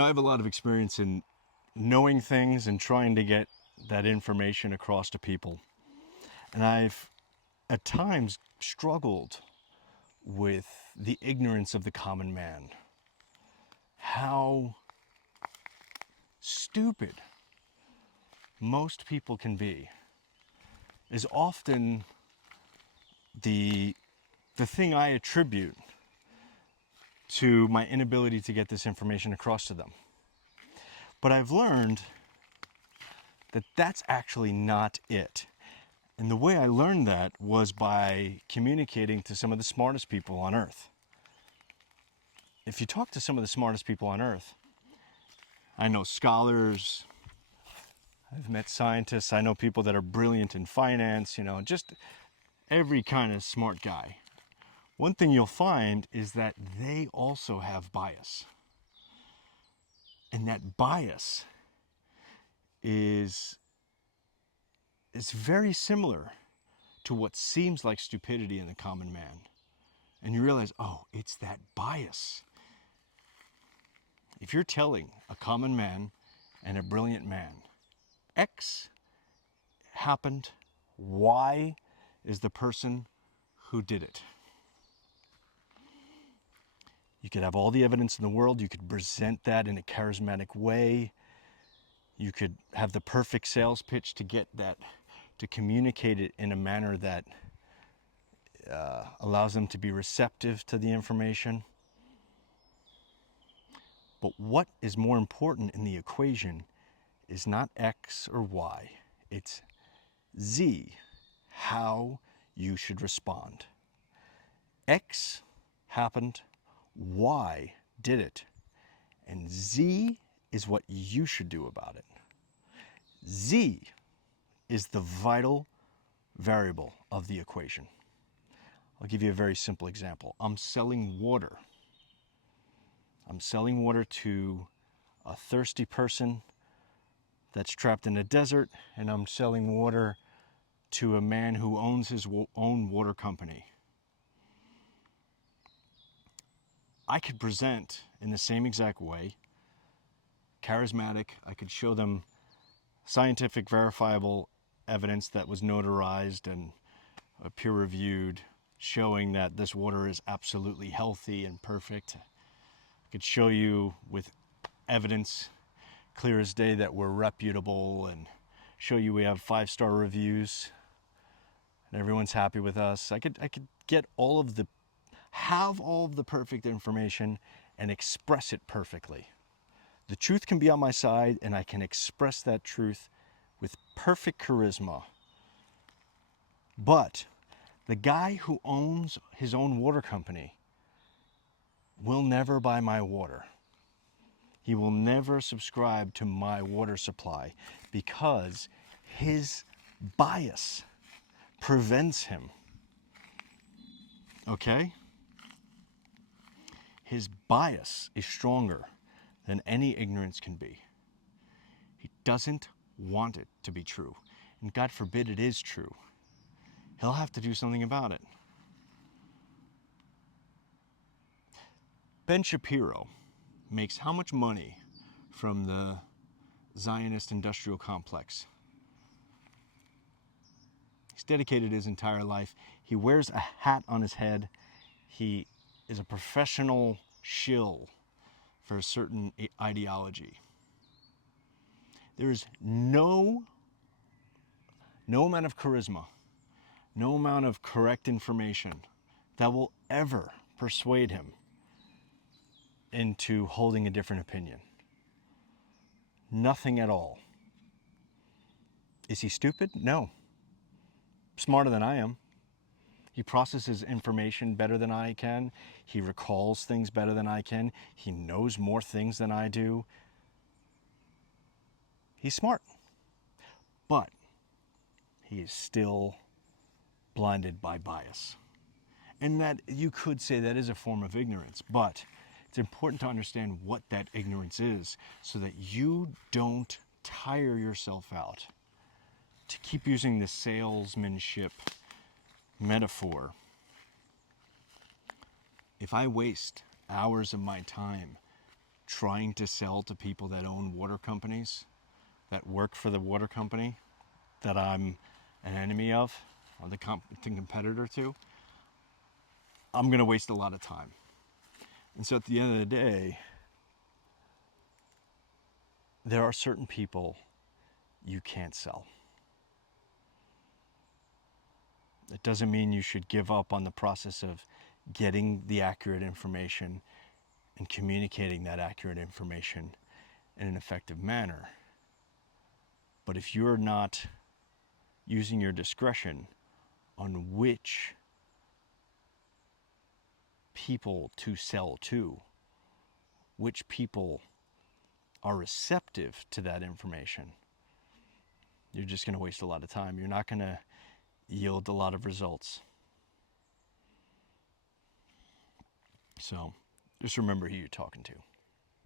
I have a lot of experience in knowing things and trying to get that information across to people. And I've at times struggled with the ignorance of the common man. How stupid most people can be is often the thing I attribute to my inability to get this information across to them. But I've learned that that's actually not it. And the way I learned that was by communicating to some of the smartest people on earth. If you talk to some of the smartest people on earth, I know scholars, I've met scientists, I know people that are brilliant in finance, just every kind of smart guy. One thing you'll find is that they also have bias. And that bias is very similar to what seems like stupidity in the common man. And you realize, oh, it's that bias. If you're telling a common man and a brilliant man, X happened, Y is the person who did it. You could have all the evidence in the world, you could present that in a charismatic way, you could have the perfect sales pitch to get that, to communicate it in a manner that allows them to be receptive to the information. But what is more important in the equation is not X or Y, it's Z, how you should respond. X happened, Y did it, and Z is what you should do about it. Z is the vital variable of the equation. I'll give you a very simple example. I'm selling water. I'm selling water to a thirsty person that's trapped in a desert, and I'm selling water to a man who owns his own water company. I could present in the same exact way, charismatic. I could show them scientific verifiable evidence that was notarized and peer-reviewed, showing that this water is absolutely healthy and perfect. I could show you with evidence clear as day that we're reputable, and show you we have 5-star reviews and everyone's happy with us. I could get have all of the perfect information and express it perfectly. The truth can be on my side, and I can express that truth with perfect charisma. But the guy who owns his own water company will never buy my water. He will never subscribe to my water supply because his bias prevents him. Okay? His bias is stronger than any ignorance can be. He doesn't want it to be true. And God forbid it is true. He'll have to do something about it. Ben Shapiro makes how much money from the Zionist industrial complex? He's dedicated his entire life. He wears a hat on his head. He is a professional shill for a certain ideology. There is no amount of charisma, no amount of correct information that will ever persuade him into holding a different opinion. Nothing at all. Is he stupid? No. Smarter than I am. He processes information better than I can. He recalls things better than I can. He knows more things than I do. He's smart. But he is still blinded by bias. And that, you could say, that is a form of ignorance, but it's important to understand what that ignorance is so that you don't tire yourself out. To keep using the salesmanship metaphor, if I waste hours of my time trying to sell to people that own water companies, that work for the water company that I'm an enemy of, or the competitor to, I'm going to waste a lot of time. And so at the end of the day, there are certain people you can't sell. It doesn't mean you should give up on the process of getting the accurate information and communicating that accurate information in an effective manner. But if you're not using your discretion on which people to sell to, which people are receptive to that information, you're just going to waste a lot of time. You're not going to yield a lot of results. So just remember who you're talking to.